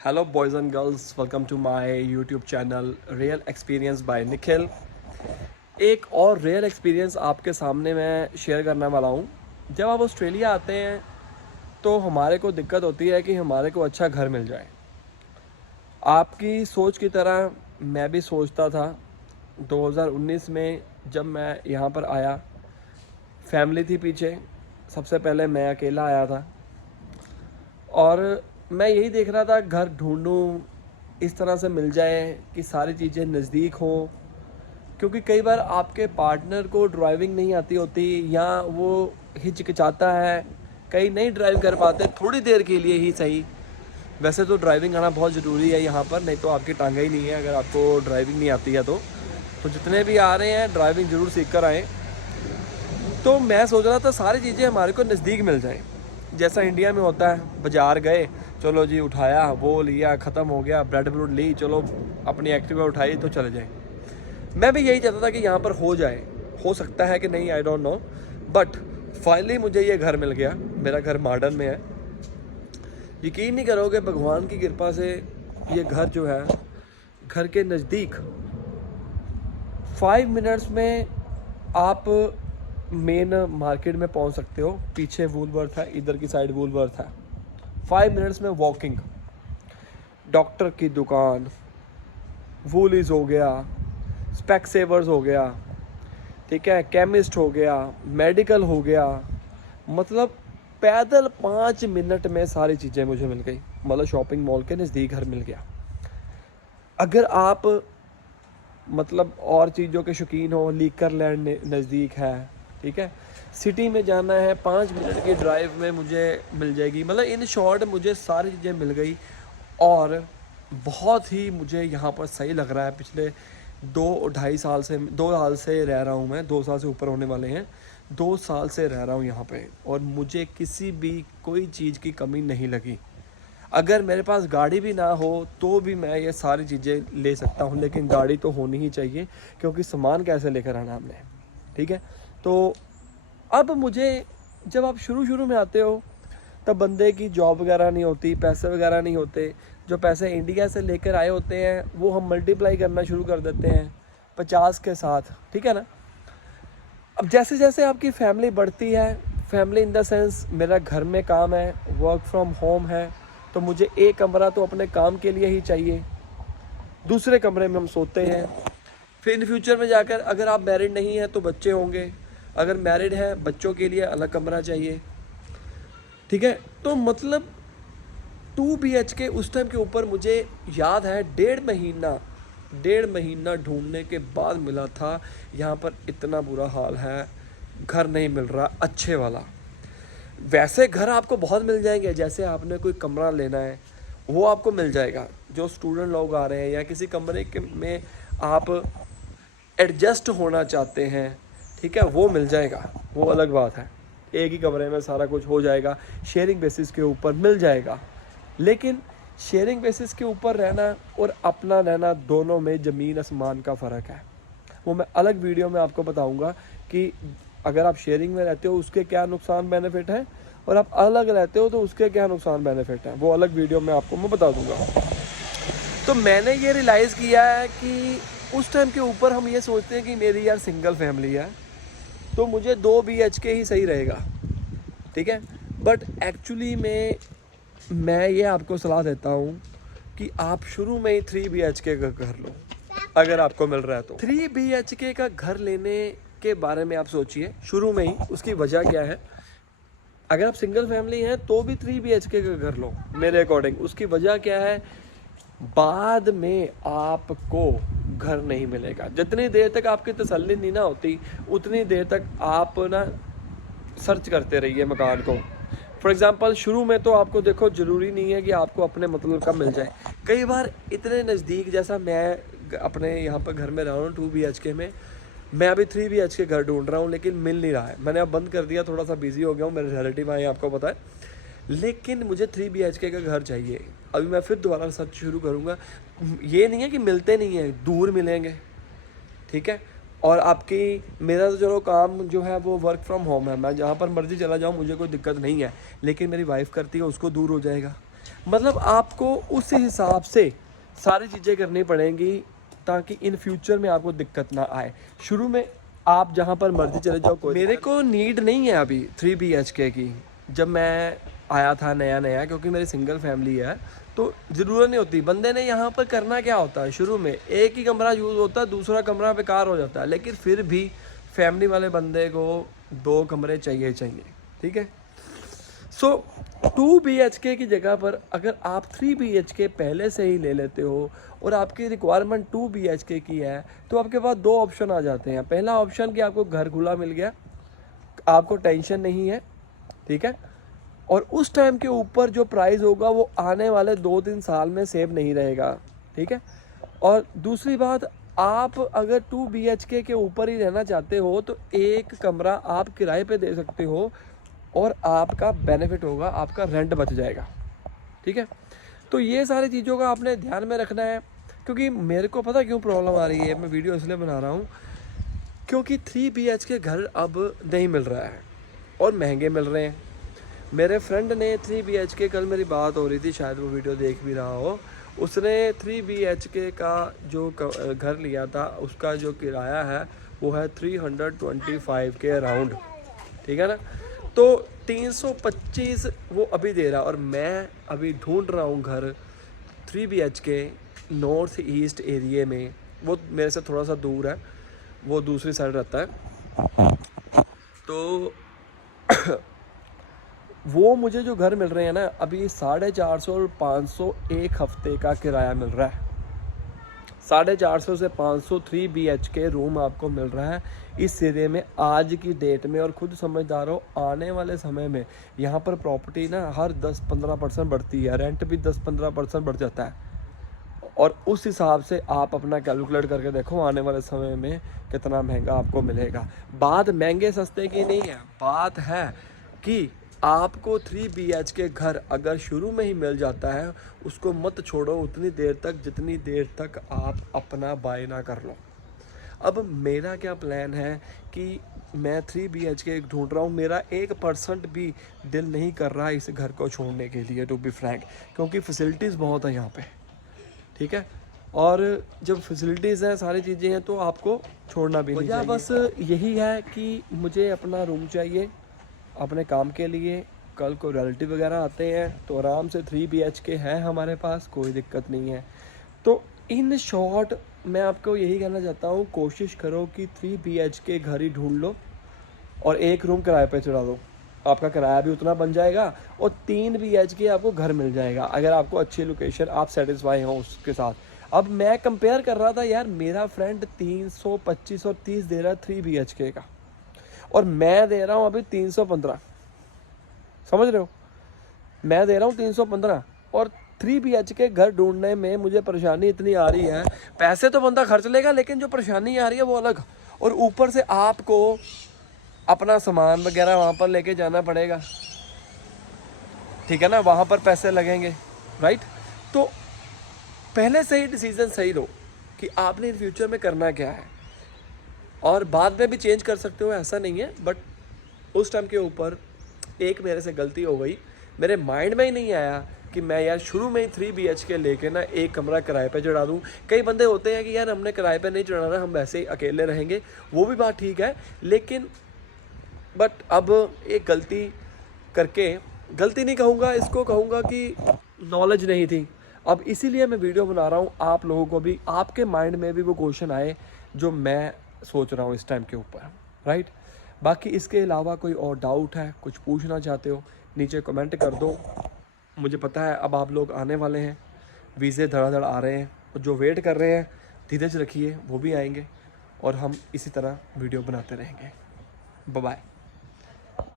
Hello boys and girls, welcome to my YouTube channel real experience by Nikhil. एक और real experience आपके सामने मैं शेयर करने वाला हूँ। जब आप ऑस्ट्रेलिया आते हैं तो हमारे को दिक्कत होती है कि हमारे को अच्छा घर मिल जाए। आपकी सोच की तरह मैं भी सोचता था। 2019 में जब मैं यहाँ पर आया, फैमिली थी पीछे। सबसे पहले मैं अकेला आया था और मैं यही देख रहा था घर ढूंढूं, इस तरह से मिल जाए कि सारी चीज़ें नज़दीक हों। क्योंकि कई बार आपके पार्टनर को ड्राइविंग नहीं आती होती या वो हिचकिचाता है, कई नहीं ड्राइव कर पाते, थोड़ी देर के लिए ही सही। वैसे तो ड्राइविंग आना बहुत ज़रूरी है यहाँ पर, नहीं तो आपकी टांगा ही नहीं है अगर आपको ड्राइविंग नहीं आती है तो जितने भी आ रहे हैं ड्राइविंग ज़रूर सीख कर आएँ। तो मैं सोच रहा था सारी चीज़ें हमारे को नज़दीक मिल जाएं, जैसा इंडिया में होता है। बाज़ार गए, चलो जी उठाया, वो लिया, ख़त्म हो गया, ब्रेड ब्रूड ली, चलो अपनी एक्टिवा उठाई तो चले जाए। मैं भी यही चाहता था कि यहाँ पर हो जाए। हो सकता है कि नहीं, I don't know, but finally मुझे ये घर मिल गया। मेरा घर मॉडर्न में है। यकीन नहीं करोगे, भगवान की कृपा से ये घर जो है, घर के नज़दीक 5 मिनट्स में आप मेन मार्केट में पहुंच सकते हो। पीछे वूलवर्थ है, इधर की साइड वूलवर्थ है। 5 मिनट्स में वॉकिंग। डॉक्टर की दुकान, वूलीज हो गया, स्पेक्सेवर्स हो गया, ठीक है, केमिस्ट हो गया, मेडिकल हो गया। मतलब पैदल 5 मिनट में सारी चीज़ें मुझे मिल गई। मतलब शॉपिंग मॉल के नज़दीक घर मिल गया। अगर आप मतलब और चीज़ों के शौकीन हो, लीकर लैंड नज़दीक है, ठीक है। सिटी में जाना है, 5 मिनट की ड्राइव में मुझे मिल जाएगी। मतलब इन शॉर्ट मुझे सारी चीज़ें मिल गई और बहुत ही मुझे यहाँ पर सही लग रहा है। पिछले 2 साल से रह रहा हूँ मैं, 2 साल से ऊपर होने वाले हैं। 2 साल से रह रहा हूँ यहाँ पे और मुझे किसी भी कोई चीज़ की कमी नहीं लगी। अगर मेरे पास गाड़ी भी ना हो तो भी मैं ये सारी चीज़ें ले सकता हूँ, लेकिन गाड़ी तो होनी ही चाहिए, क्योंकि सामान कैसे लेकर आना हमने, ठीक है। तो अब मुझे, जब आप शुरू शुरू में आते हो तब बंदे की जॉब वगैरह नहीं होती, पैसे वगैरह नहीं होते। जो पैसे इंडिया से लेकर आए होते हैं वो हम मल्टीप्लाई करना शुरू कर देते हैं 50 के साथ, ठीक है ना। अब जैसे जैसे आपकी फैमिली बढ़ती है, फैमिली इन द सेंस मेरा घर में काम है, वर्क फ्रॉम होम है, तो मुझे एक कमरा तो अपने काम के लिए ही चाहिए। दूसरे कमरे में हम सोते हैं। फिर इन फ्यूचर में जाकर अगर आप मैरिड नहीं हैं तो बच्चे होंगे, अगर मैरिड हैं बच्चों के लिए अलग कमरा चाहिए, ठीक है। तो मतलब 2 BHK उस टाइम के ऊपर मुझे याद है 1.5 महीना ढूंढने के बाद मिला था। यहाँ पर इतना बुरा हाल है, घर नहीं मिल रहा अच्छे वाला। वैसे घर आपको बहुत मिल जाएंगे, जैसे आपने कोई कमरा लेना है वो आपको मिल जाएगा। जो स्टूडेंट लोग आ रहे हैं या किसी कमरे के में आप एडजस्ट होना चाहते हैं, ठीक है, वो मिल जाएगा, वो अलग बात है। एक ही कमरे में सारा कुछ हो जाएगा, शेयरिंग बेसिस के ऊपर मिल जाएगा। लेकिन शेयरिंग बेसिस के ऊपर रहना और अपना रहना, दोनों में ज़मीन आसमान का फ़र्क है। वो मैं अलग वीडियो में आपको बताऊंगा कि अगर आप शेयरिंग में रहते हो उसके क्या नुकसान बेनिफिट हैं और आप अलग रहते हो तो उसके क्या नुकसान बेनिफिट हैं, वो अलग वीडियो में आपको मैं बता दूंगा। तो मैंने ये रियलाइज़ किया है कि उस टाइम के ऊपर हम ये सोचते हैं कि मेरी यार सिंगल फैमिली है तो मुझे 2 BHK ही सही रहेगा, ठीक है। बट एक्चुअली में मैं ये आपको सलाह देता हूँ कि आप शुरू में ही 3 BHK का घर लो, अगर आपको मिल रहा है तो। 3 BHK का घर लेने के बारे में आप सोचिए शुरू में ही। उसकी वजह क्या है? अगर आप सिंगल फैमिली हैं तो भी 3 BHK का घर लो मेरे अकॉर्डिंग। उसकी वजह क्या है? बाद में आपको घर नहीं मिलेगा। जितनी देर तक आपकी तसल्ली नहीं ना होती उतनी देर तक आप ना सर्च करते रहिए मकान को। फॉर एग्ज़ाम्पल शुरू में तो आपको देखो, ज़रूरी नहीं है कि आपको अपने मतलब का मिल जाए। कई बार इतने नज़दीक, जैसा मैं अपने यहाँ पर घर में रह रहा हूँ 2 BHK में, मैं अभी 3 BHK घर ढूंढ रहा हूँ लेकिन मिल नहीं रहा है। मैंने अब बंद कर दिया, थोड़ा सा बिजी हो गया हूँ, मेरे रिलेटिव आए आपको पता है। लेकिन मुझे 3 BHK का घर चाहिए। अभी मैं फिर दोबारा सर्च शुरू करूँगा। ये नहीं है कि मिलते नहीं हैं, दूर मिलेंगे, ठीक है। और आपकी, मेरा तो चलो काम जो है वो वर्क फ्रॉम होम है, मैं जहाँ पर मर्जी चला जाऊँ मुझे कोई दिक्कत नहीं है। लेकिन मेरी वाइफ करती है, उसको दूर हो जाएगा। मतलब आपको उस हिसाब से सारी चीज़ें करनी पड़ेंगी ताकि इन फ्यूचर में आपको दिक्कत ना आए। शुरू में आप जहाँ पर मर्जी चले जाओ, कोई मेरे को नीड नहीं है अभी 3 BHK की। जब मैं आया था नया क्योंकि मेरी सिंगल फैमिली है तो ज़रूरत नहीं होती। बंदे ने यहाँ पर करना क्या होता है, शुरू में एक ही कमरा यूज़ होता है, दूसरा कमरा बेकार हो जाता है, लेकिन फिर भी फैमिली वाले बंदे को 2 कमरे चाहिए। ठीक है। सो 2 BHK की जगह पर अगर आप 3 BHK पहले से ही ले लेते हो और आपकी रिक्वायरमेंट 2 BHK की है तो आपके पास 2 ऑप्शन आ जाते हैं। पहला ऑप्शन कि आपको घर खुला मिल गया, आपको टेंशन नहीं है, ठीक है, और उस टाइम के ऊपर जो प्राइस होगा वो आने वाले 2-3 साल में सेव नहीं रहेगा, ठीक है। और दूसरी बात, आप अगर 2 BHK के ऊपर ही रहना चाहते हो तो एक कमरा आप किराए पे दे सकते हो और आपका बेनिफिट होगा, आपका रेंट बच जाएगा, ठीक है। तो ये सारी चीज़ों का आपने ध्यान में रखना है, क्योंकि मेरे को पता क्यों प्रॉब्लम आ रही है, मैं वीडियो इसलिए बना रहा हूँ क्योंकि 3 BHK घर अब नहीं मिल रहा है और महंगे मिल रहे हैं। मेरे फ्रेंड ने 3 BHK, कल मेरी बात हो रही थी, शायद वो वीडियो देख भी रहा हो, उसने 3 BHK का जो घर लिया था उसका जो किराया है वो है 325 के अराउंड, ठीक है ना। तो 325 वो अभी दे रहा है और मैं अभी ढूंढ रहा हूँ घर 3 BHK नॉर्थ ईस्ट एरिया में। वो मेरे से थोड़ा सा दूर है, वो दूसरी साइड रहता है। तो वो मुझे जो घर मिल रहे हैं ना अभी 450 और 500 एक हफ्ते का किराया मिल रहा है। 450 से 500 3 BHK रूम आपको मिल रहा है इस एरिया में आज की डेट में। और खुद समझदार हो, आने वाले समय में यहाँ पर प्रॉपर्टी ना हर 10-15% बढ़ती है, रेंट भी 10-15% बढ़ जाता है। और उस हिसाब से आप अपना कैलकुलेट करके देखो आने वाले समय में कितना महंगा आपको मिलेगा। बात महंगे सस्ते की नहीं है, बात है कि आपको 3 BHK घर अगर शुरू में ही मिल जाता है उसको मत छोड़ो उतनी देर तक जितनी देर तक आप अपना बाय ना कर लो। अब मेरा क्या प्लान है कि मैं 3 BHK ढूंढ रहा हूँ, मेरा 1% भी दिल नहीं कर रहा है इस घर को छोड़ने के लिए, टू बी फ्रैंक, क्योंकि फैसिलिटीज़ बहुत है यहाँ पे, ठीक है। और जब फैसिलिटीज़ हैं, सारी चीज़ें हैं, तो आपको छोड़ना भी नहीं चाहिए। बस यही है कि मुझे अपना रूम चाहिए अपने काम के लिए। कल को रिलेटिव वगैरह आते हैं तो आराम से 3 BHK है हमारे पास, कोई दिक्कत नहीं है। तो इन शॉर्ट मैं आपको यही कहना चाहता हूँ, कोशिश करो कि 3 BHK घर ही ढूंढ लो और एक रूम किराए पे चढ़ा दो, आपका किराया भी उतना बन जाएगा और 3 BHK आपको घर मिल जाएगा अगर आपको अच्छी लोकेशन, आप सेटिस्फाई हो उसके साथ। अब मैं कंपेयर कर रहा था यार, मेरा फ्रेंड 325 और 30 दे रहा है 3 BHK का और मैं दे रहा हूँ अभी 315, समझ रहे हो, मैं दे रहा हूँ 315 और 3 BHK घर ढूंढने में मुझे परेशानी इतनी आ रही है। पैसे तो बंदा खर्च लेगा लेकिन जो परेशानी आ रही है वो अलग, और ऊपर से आपको अपना सामान वगैरह वहाँ पर लेके जाना पड़ेगा, ठीक है ना, वहाँ पर पैसे लगेंगे, राइट। तो पहले से ही डिसीजन सही लो कि आपने इन फ्यूचर में करना क्या है, और बाद में भी चेंज कर सकते हो, ऐसा नहीं है। बट उस टाइम के ऊपर एक मेरे से गलती हो गई, मेरे माइंड में ही नहीं आया कि मैं यार शुरू में ही 3 BHK लेके ना एक कमरा किराए पे चढ़ा दूँ। कई बंदे होते हैं कि यार हमने किराए पे नहीं चढ़ाना, हम वैसे ही अकेले रहेंगे, वो भी बात ठीक है, लेकिन बट अब एक गलती करके, गलती नहीं कहूँगा इसको, कहूँगा कि नॉलेज नहीं थी। अब इसीलिए मैं वीडियो बना रहा हूँ, आप लोगों को भी, आपके माइंड में भी वो क्वेश्चन आए जो मैं सोच रहा हूँ इस टाइम के ऊपर, राइट। बाकी इसके अलावा कोई और डाउट है, कुछ पूछना चाहते हो, नीचे कमेंट कर दो। मुझे पता है अब आप लोग आने वाले हैं, वीज़े धड़ाधड़ आ रहे हैं, और जो वेट कर रहे हैं धीरज रखिए, वो भी आएंगे और हम इसी तरह वीडियो बनाते रहेंगे। Bye bye.